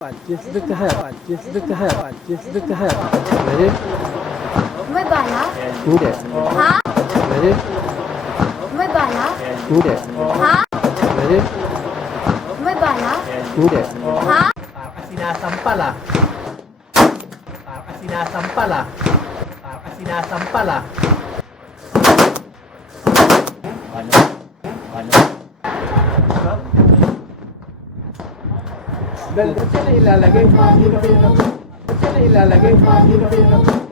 Just look ahead. Just look ahead. Just look ahead. Ready? May bala? Hindi. Ha? Ready? May bala? Hindi. Ha? Ready? May bala? Hindi. Ha? Sinasampal ah. Sinasampal ah. Sinasampal ah. Ano? Dahil ba't siya na ilalagay? Hindi na kayo na. Ba't siya na ilalagay? Hindi na kayo na. Ha?